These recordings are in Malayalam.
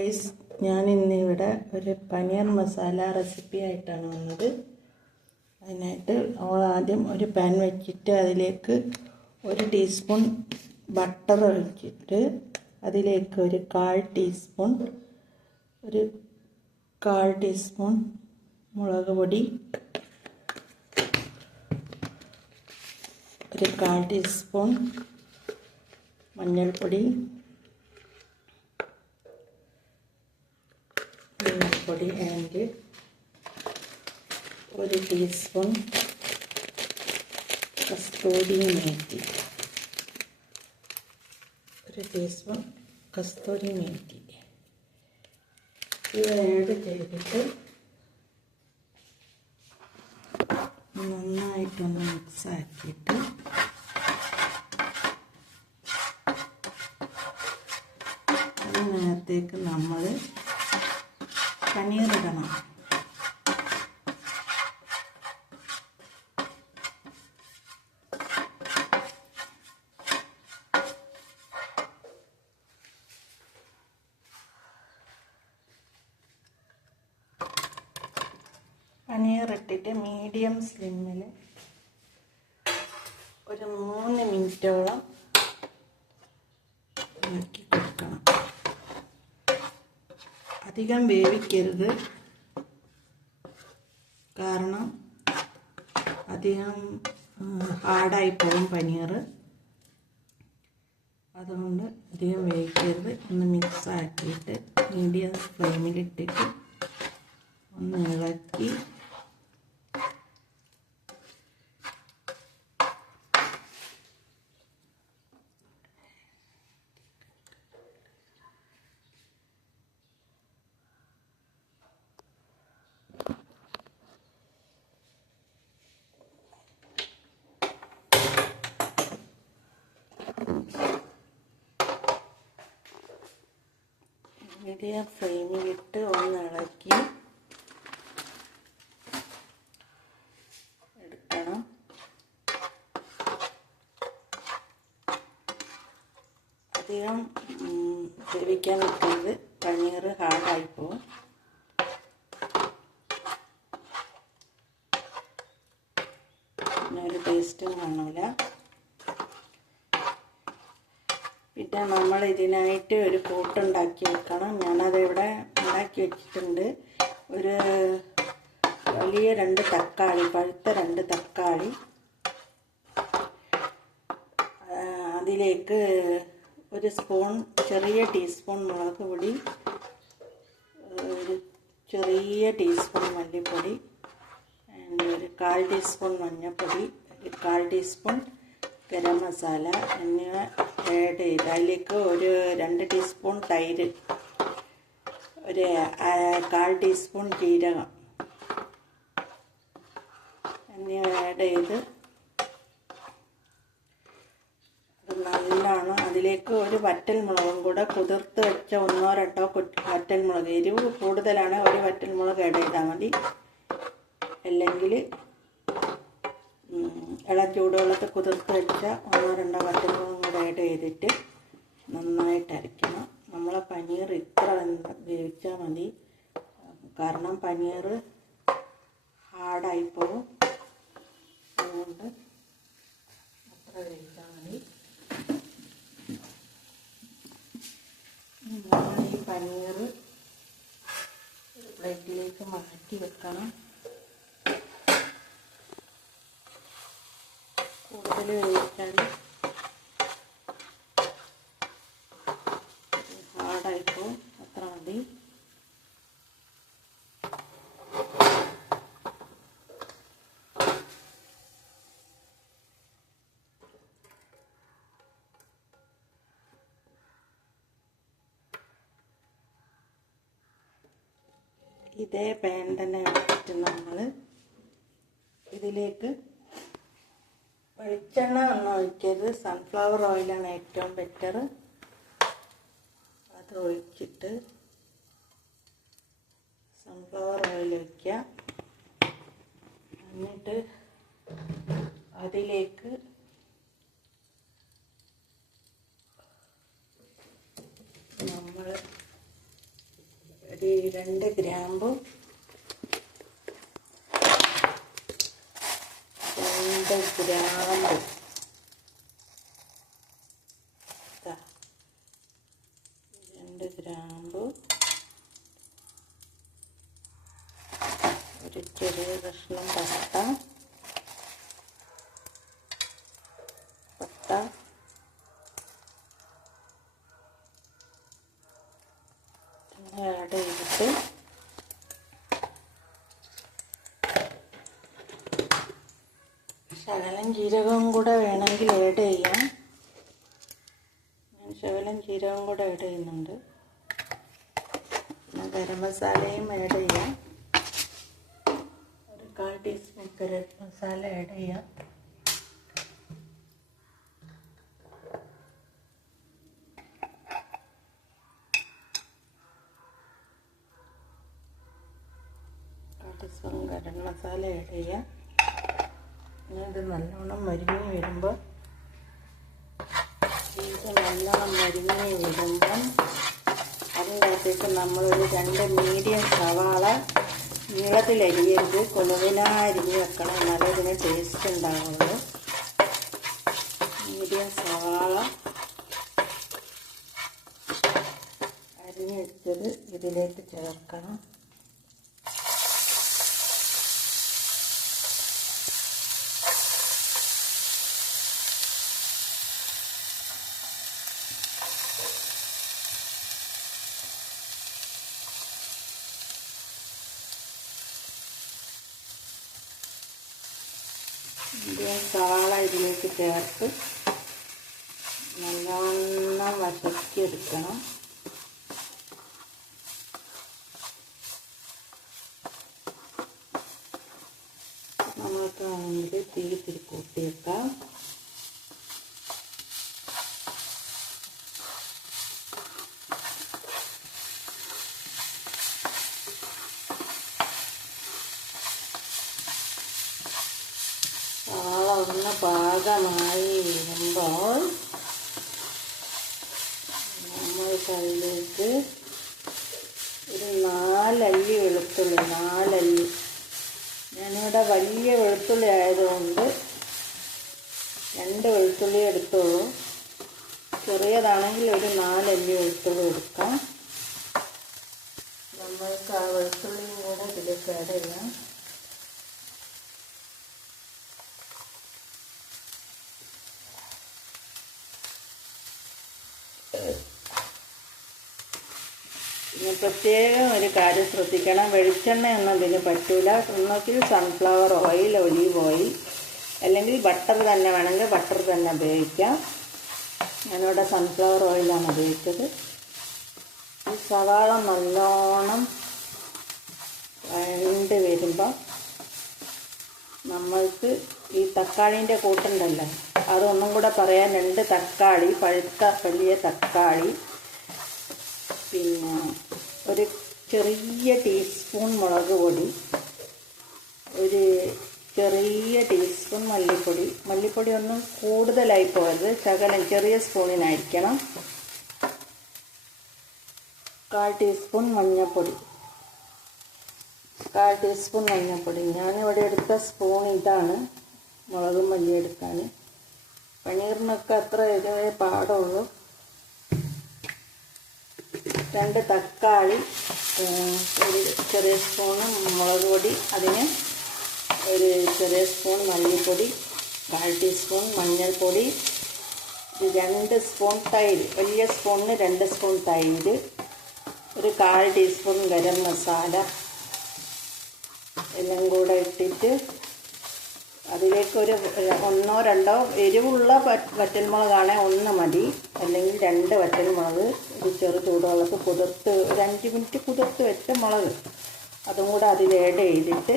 ഗൈസ് ഞാൻ ഇന്നിവിടെ ഒരു പനീർ മസാല റെസിപ്പി ആയിട്ടാണ് വന്നത്. അതിനായിട്ട് ആദ്യം ഒരു പാൻ വെച്ചിട്ട് അതിലേക്ക് ഒരു ടീസ്പൂൺ ബട്ടർ ഒഴിച്ചിട്ട് അതിലേക്ക് ഒരു കാൽ ടീസ്പൂൺ ഒരു കാൽ ടീസ്പൂൺ മുളക് പൊടി ഒരു കാൽ ടീസ്പൂൺ മഞ്ഞൾപ്പൊടി മഞ്ഞൾപ്പൊടി ആൻഡ് ഒരു ടീസ്പൂൺ കസ്തൂരി മേത്തി. ഒരു ടീസ്പൂൺ കസ്തൂരി മേത്തി. ഇവ ആഡ് ചെയ്തിട്ട് നന്നായിട്ടൊന്ന് മിക്സ് ആക്കിയിട്ട് അതിനകത്തേക്ക് നമ്മൾ പനീർ പനീറിട്ടിട്ട് മീഡിയം സ്ലിമ്മിൽ ഒരു മൂന്ന് മിനിറ്റോളം ഇളക്കി കൊടുക്കണം അധികം വേവിക്കരുത്. കാരണം അധികം ഹാർഡായി പോകും പനീർ അതുകൊണ്ട് അധികം വേവിക്കരുത്. ഒന്ന് മിക്സ് ആക്കിയിട്ട് മീഡിയം ഫ്ലെയിമിലിട്ടിട്ട് ഒന്ന് ഇളക്കി മീഡിയം ഫ്ലെയിമിലിട്ട് ഒന്ന് ഇളക്കി എടുക്കണം അധികം വേവിക്കാൻ നിൽക്കുന്നത് പനീർ ഹാർഡായി പോകും പിന്നെ ഒരു ടേസ്റ്റും കാണില്ല പിന്നെ നമ്മൾ ഇതിനായിട്ട് ഒരു കൂട്ടുണ്ടാക്കി വെക്കണം. ഞാനതിവിടെ ഉണ്ടാക്കി വെച്ചിട്ടുണ്ട്. ഒരു വലിയ രണ്ട് തക്കാളി പഴുത്ത രണ്ട് തക്കാളി. അതിലേക്ക് ഒരു സ്പൂൺ ചെറിയ ടീസ്പൂൺ മുളക് പൊടി ഒരു ചെറിയ ടീസ്പൂൺ മല്ലിപ്പൊടി ഒരു കാൽ ടീസ്പൂൺ മഞ്ഞൾപ്പൊടി ഒരു കാൽ ടീസ്പൂൺ ഗരം മസാല എന്നിവ ആഡ് അതിലേക്ക് ഒരു രണ്ട് ടീസ്പൂൺ തൈര് ഒരു കാൽ ടീസ്പൂൺ ജീരകം എന്നിവ ആഡ് ചെയ്ത് നല്ലോണം അതിലേക്ക് ഒരു വറ്റൽ മുളകും കൂടെ കുതിർത്ത് വെച്ച ഒന്നോ രണ്ടോ വറ്റൽ മുളക് എരിവ് കൂടുതലാണ് ഒരു വറ്റൽ മുളക് ആഡ് ചെയ്താൽ മതി. അല്ലെങ്കിൽ ഇളം ചൂടുവെള്ളത്തിൽ കുതിർത്ത് വെച്ച ഒന്നോ രണ്ടോ വറ്റൽമുളകും കൂടെ ആഡ് ചെയ്തിട്ട് നന്നായിട്ട് അരയ്ക്കണം. നമ്മളെ പനീർ ഇത്ര വേവിച്ചാൽ മതി. കാരണം പനീർ ഹാർഡായി പോകും അതുകൊണ്ട് അത്ര വേവിച്ചാൽ മതി. ഈ പനീർ പ്ലേറ്റിലേക്ക് മാറ്റി വെക്കണം. കൂടുതൽ വേവിക്കാൻ ഇതേ പാൻ തന്നെ വെച്ചിട്ട് നമ്മൾ ഇതിലേക്ക് വെളിച്ചെണ്ണ ഒന്നും ഒഴിക്കരുത്. സൺഫ്ലവർ ഓയിലാണ് ഏറ്റവും ബെറ്റർ അത് ഒഴിച്ചിട്ട് സൺഫ്ലവർ ഓയിൽ ഒഴിക്കുക എന്നിട്ട് അതിലേക്ക് നമ്മൾ ഒരു രണ്ട് ഗ്രാമ്പു രണ്ട് ഗ്രാമ്പു ദാ. രണ്ട് ഗ്രാമ്പു ഒരു ചെറിയ കഷ്ണം പട്ട പട്ട ആഡ് ശകലം ജീരകവും കൂടെ വേണമെങ്കിൽ ആഡ് ചെയ്യാം. ഞാൻ ശകലം ജീരകവും കൂടെ ആഡ് ചെയ്യുന്നുണ്ട്. പിന്നെ ഗരം മസാലയും ആഡ് ചെയ്യാം. ഒരു കാൽ ടീസ്പൂൺ ഗരം മസാല ആഡ് ചെയ്യാം. ടീസ്പൂൺ ഗരം മസാല ആഡ് ചെയ്യാം. ഇനി ഇത് നല്ലോണം മരുന്ന് വരുമ്പോൾ ഇത് നല്ലോണം മരുന്ന് വരുമ്പം അതിനകത്തേക്ക് നമ്മളൊരു രണ്ട് മീഡിയം സവാള നീളത്തിലരിയരുത് കുളുവിനരിഞ്ഞ് വെക്കണം. എന്നാലേ ഇതിന് ടേസ്റ്റ് ഉണ്ടാവുള്ളൂ. മീഡിയം സവാള അരിഞ്ഞെടുത്തത് ഇതിലേക്ക് ചേർക്കണം മീഡിയം സവാള ഇതിലേക്ക് ചേർത്ത് നല്ലവണ്ണം വശക്കിയെടുക്കണം നമ്മൾക്ക് വേണമെങ്കിൽ തീ ഇത്തിരി കൂട്ടിയേക്കാം സവാള ഒന്ന് പാകമായി വരുമ്പോൾ നമ്മൾ അതിലേക്ക് ഒരു നാലല്ലി വെളുത്തുള്ളി നാലല്ലി ഞാനിവിടെ വലിയ വെളുത്തുള്ളി ആയതുകൊണ്ട് രണ്ട് വെളുത്തുള്ളി എടുത്തോളൂ. ചെറിയതാണെങ്കിൽ ഒരു നാലല്ലി വെളുത്തുള്ളി എടുക്കാം. നമ്മൾക്ക് ആ വെളുത്തുള്ളിയും കൂടെ ഇതിലേക്ക് ആഡ് ചെയ്യാം. പ്രത്യേകം ഒരു കാര്യം ശ്രദ്ധിക്കണം. വെളിച്ചെണ്ണ ഒന്നും ഇതിന് പറ്റൂല. ഒന്നുകിൽ സൺഫ്ലവർ ഓയിൽ ഒലീവ് ഓയിൽ അല്ലെങ്കിൽ ബട്ടർ തന്നെ വേണമെങ്കിൽ ബട്ടർ തന്നെ ഉപയോഗിക്കാം. ഞാനിവിടെ സൺഫ്ലവർ ഓയിലാണ് ഉപയോഗിച്ചത്. ഈ സവാള നല്ലോണം വഴണ്ട് വരുമ്പോൾ നമ്മൾക്ക് ഈ തക്കാളീന്റെ കൂട്ടുണ്ടല്ലോ അതൊന്നും കൂടെ പറയാൻ രണ്ട് തക്കാളി പഴുത്ത വലിയ തക്കാളി പിന്നെ ഒരു ചെറിയ ടീസ്പൂൺ മുളക് പൊടി ഒരു ചെറിയ ടീസ്പൂൺ മല്ലിപ്പൊടി. മല്ലിപ്പൊടി ഒന്നും കൂടുതലായി പോകരുത്. ശകലം ചെറിയ സ്പൂണിനായിരിക്കണം കാൽ ടീസ്പൂൺ മഞ്ഞൾപ്പൊടി കാൽ ടീസ്പൂൺ മഞ്ഞൾപ്പൊടി ഞാനിവിടെ എടുത്ത സ്പൂൺ ഇതാണ്. മുളകും മല്ലി എടുക്കാൻ. പനീറിനൊക്കെ അത്ര ഇതേ പാടുള്ളൂ. രണ്ട് തക്കാളി ഒരു ചെറിയ സ്പൂണ് മുളക് പൊടി അതിന് ഒരു ചെറിയ സ്പൂൺ മല്ലിപ്പൊടി കാൽ ടീസ്പൂൺ മഞ്ഞൾപ്പൊടി രണ്ട് സ്പൂൺ തൈര് വലിയ സ്പൂണിന് രണ്ട് സ്പൂൺ തൈര് ഒരു കാൽ ടീസ്പൂൺ ഗരം മസാല എല്ലാം കൂടെ ഇട്ടിട്ട് അതിലേക്ക് ഒരു ഒന്നോ രണ്ടോ എരിവുള്ള വറ്റൽമുളകാണെ ഒന്ന് മതി. അല്ലെങ്കിൽ രണ്ട് വറ്റൽമുളക് ഒരു ചെറു ചൂടുവെള്ളത്ത് കുതിർത്ത് ഒരു അഞ്ച് മിനിറ്റ് കുതിർത്ത് വെച്ച മുളക്. അതും കൂടെ അതിൽ ആഡ് ചെയ്തിട്ട്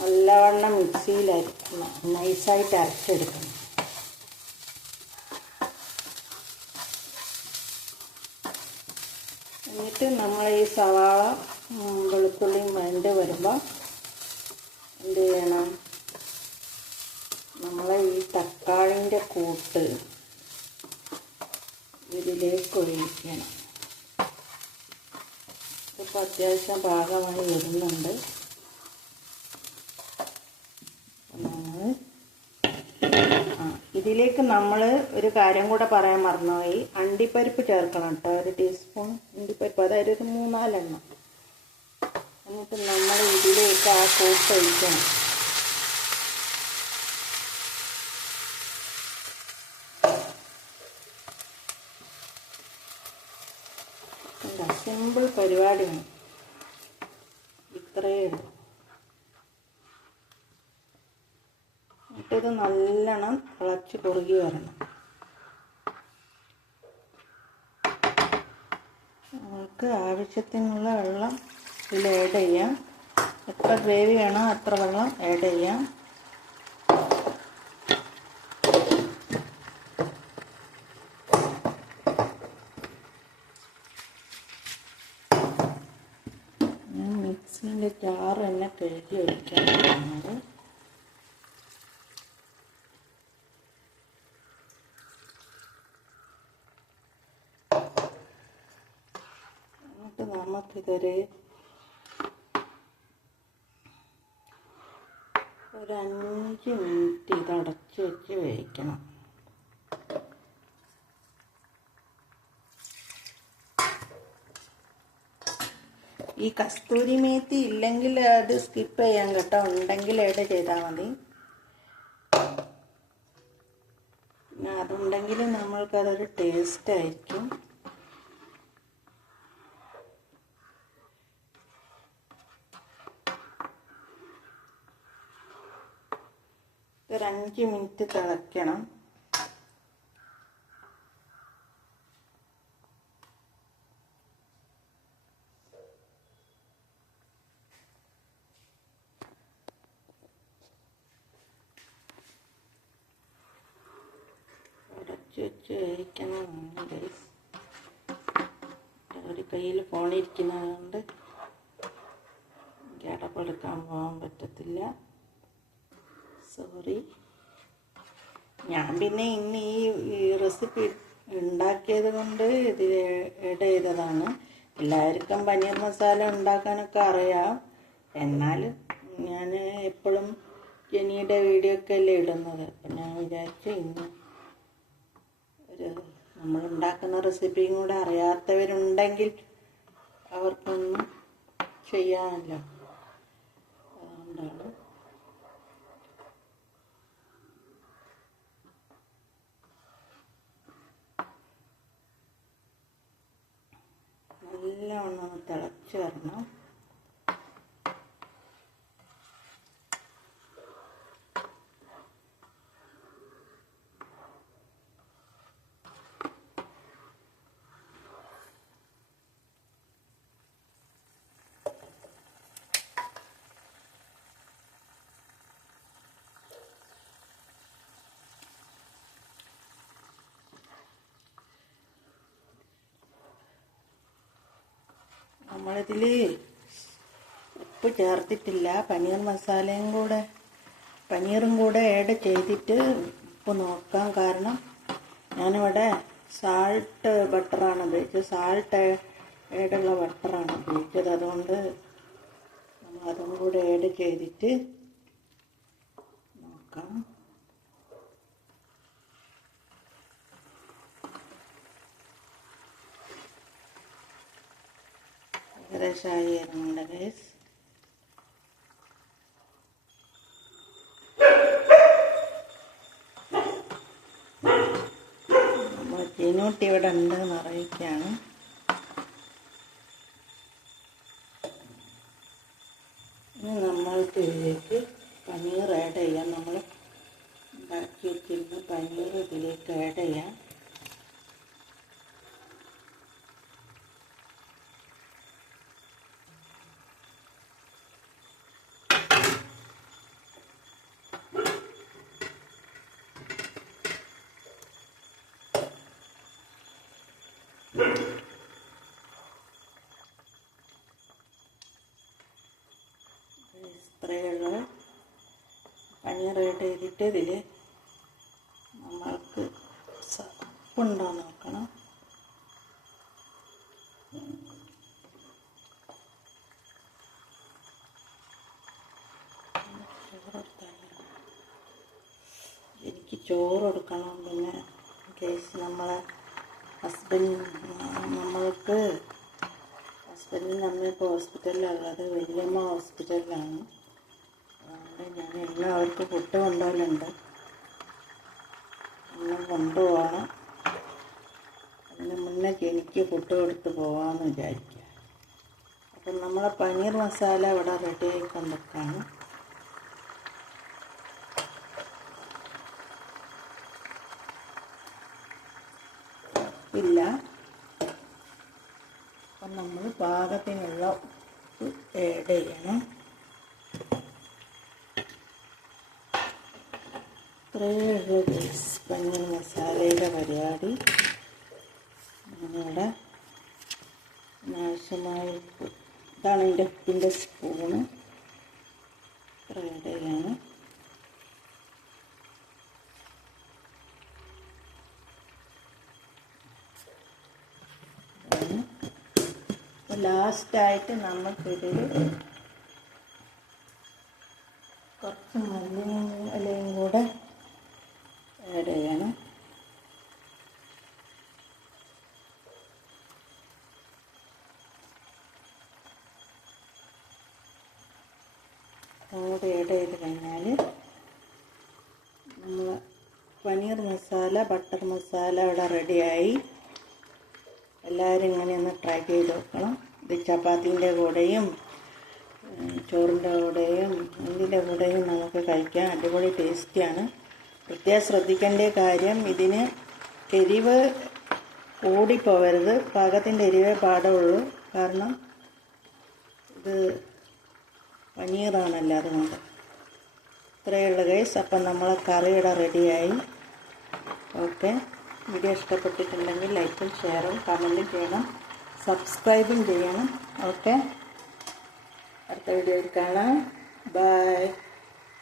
നല്ലവണ്ണം മിക്സിയിൽ അരക്കണം നൈസായിട്ട് അരച്ചെടുക്കണം. എന്നിട്ട് നമ്മൾ ഈ സവാള വെളുത്തുള്ളിയും വേണ്ടി വരുമ്പോൾ എന്ത് ചെയ്യണം നമ്മളെ ഈ തക്കാളിന്റെ കൂട്ട് ഇതിലേക്ക് ഒഴിക്കണം. ഇപ്പോൾ അത്യാവശ്യം പാകമായി വരുന്നുണ്ട്. ആ ഇതിലേക്ക് നമ്മൾ ഒരു കാര്യം കൂടെ പറയാൻ മറന്നുപോയി. അണ്ടിപ്പരിപ്പ് ചേർക്കണം കേട്ടോ. ഒരു ടീസ്പൂൺ അണ്ടിപ്പരിപ്പ്. അതായത് ഒരു മൂന്നാലെണ്ണം. എന്നിട്ട് നമ്മൾ ഇതിലേക്ക് ആ കൂട്ട് ഒഴിക്കണം. സിമ്പിൾ പരിപാടിയാണ് ഇത്രയേ ഉള്ളൂ. എന്നിട്ടിത് നല്ലോണം തിളച്ച് കുറുകി വരണം. നമുക്ക് ആവശ്യത്തിനുള്ള വെള്ളം ഇതിൽ ആഡ് ചെയ്യാം. എത്ര ഗ്രേവി വേണോ അത്ര വെള്ളം ആഡ് ചെയ്യാം. മിക്സിന്റെ ജാർ തന്നെ കഴുകി ഒഴിക്കാൻ പോകുന്നത്. എന്നിട്ട് നമുക്കിതൊരു ഒരു അഞ്ച് മിനിറ്റ് ഇത് അടച്ച് വെച്ച് വേവിക്കണം. ഈ കസ്തൂരി മേത്തി ഇല്ലെങ്കിൽ അത് സ്കിപ്പ് ചെയ്യാൻ കേട്ടോ. ഉണ്ടെങ്കിൽ ആഡ് ചെയ്താൽ മതി. അതുണ്ടെങ്കിൽ നമ്മൾക്കതൊരു ടേസ്റ്റ് ആയിരിക്കും. ഒരു അഞ്ച് മിനിറ്റ് തിളയ്ക്കണം. വെച്ച് വേവിക്കണമാണ് ഗൈസ് ഒരു കയ്യിൽ ഫോണിരിക്കുന്നതുകൊണ്ട് എനിക്ക് അടപ്പെടുക്കാൻ പോകാൻ പറ്റത്തില്ല. സോറി ഞാൻ പിന്നെ ഇന്ന് ഈ റെസിപ്പി ഉണ്ടാക്കിയത് കൊണ്ട് ഇത് ഇട ചെയ്തതാണ്. എല്ലാവർക്കും പനീർ മസാല ഉണ്ടാക്കാനൊക്കെ അറിയാം. എന്നാൽ ഞാൻ എപ്പോഴും ജെനിയുടെ വീഡിയോ ഒക്കെ അല്ലേ ഇടുന്നത്. അപ്പം ഞാൻ വിചാരിച്ചു ഇന്ന് ഒരു നമ്മൾ ഉണ്ടാക്കുന്ന റെസിപ്പിയും കൂടെ അറിയാത്തവരുണ്ടെങ്കിൽ അവർക്കൊന്നും ചെയ്യാമല്ലോ അതുകൊണ്ടാണ് നല്ലവണ്ണം ഒന്ന് തിളച്ച് വരണം. നമ്മളിതിൽ ഉപ്പ് ചേർത്തിട്ടില്ല പനീർ മസാലയും കൂടെ പനീറും കൂടെ ആഡ് ചെയ്തിട്ട് ഉപ്പ് നോക്കാം. കാരണം ഞാനിവിടെ സാൾട്ട് ബട്ടറാണ് ഉപയോഗിച്ചത്. സാൾട്ട് ഏടുള്ള ബട്ടറാണ് ഉപയോഗിച്ചത്. അതുകൊണ്ട് നമ്മൾ അതും കൂടെ ഏഡ് ചെയ്തിട്ട് നോക്കാം. ഏകദേശമായി വരുന്നുണ്ട് ഗൈസ് നമ്മൾ ചിനൂട്ടി ഇവിടെ ഉണ്ട് എന്ന് ഇട്ടിതിൽ നമ്മൾക്ക് ഉപ്പുണ്ടോ നോക്കണം എനിക്ക് ചോറ് കൊടുക്കണം പിന്നെ കേസ് നമ്മളെ ഹസ്ബൻഡ് നമ്മൾക്ക് ഹസ്ബൻഡ് അമ്മ ഇപ്പോൾ ഹോസ്പിറ്റലിലുള്ളത് വലിയമ്മ ഹോസ്പിറ്റലിലാണ് അതുകൊണ്ട് ഞാൻ എല്ലാവർക്കും ഫുഡ് കൊണ്ടുപോകലുണ്ട് എല്ലാം കൊണ്ടുപോകണം. അതിന് മുന്നേ എനിക്ക് ഫുഡ് കൊടുത്ത് പോകാമെന്ന് വിചാരിക്കുക. അപ്പം നമ്മളെ പനീർ മസാല ഇവിടെ റെഡി ആയിക്കൊണ്ടിരിക്കുകയാണ്. ഇല്ല. അപ്പം നമ്മൾ പാകത്തിനുള്ള ഉപ്പ് ആഡ് ചെയ്യണം. ഇത്രയേ ഉള്ളൂ ഗൈസ് പനീർ മസാലയുടെ പരിപാടി. ഇവിടെ ആവശ്യമായ ഉപ്പ്. ഇതാണ് എന്റെ ഉപ്പിന്റെ സ്പൂണ് ഇത്രയുടെയാണ് ലാസ്റ്റായിട്ട് നമുക്കിതിൽ കുറച്ച് മല്ലിയും ഇലയും കൂടെ ചെയ്യണം. കൂടെ ആഡ് ചെയ്ത് കഴിഞ്ഞാൽ നമ്മൾ പനീർ മസാല ബട്ടർ മസാല ഇവിടെ റെഡിയായി എല്ലാവരും ഇങ്ങനെ ഒന്ന് ട്രൈ ചെയ്ത് നോക്കണം. ഇത് ചപ്പാത്തിന്റെ കൂടെയും ചോറിന്റെ കൂടെയും എന്തിന്റെ കൂടെയും നമുക്ക് കഴിക്കാം അടിപൊളി ടേസ്റ്റിയാണ് പ്രത്യേകം ശ്രദ്ധിക്കേണ്ട കാര്യം ഇതിന് എരിവ് കൂടിപ്പോവരുത്. പാകത്തിന്റെ എരിവേ പാടുള്ളൂ. കാരണം ഇത് പനീറാണല്ലോ അതുകൊണ്ട്. ഇത്രയുള്ള കേസ് അപ്പം നമ്മളെ കറിയുടെ റെഡിയായി. ഓക്കെ. വീഡിയോ ഇഷ്ടപ്പെട്ടിട്ടുണ്ടെങ്കിൽ ലൈക്കും ഷെയറും കമന്റും ചെയ്യണം. സബ്സ്ക്രൈബും ചെയ്യണം. ഓക്കെ. അടുത്ത വീഡിയോയിൽ കാണാം. ബൈ.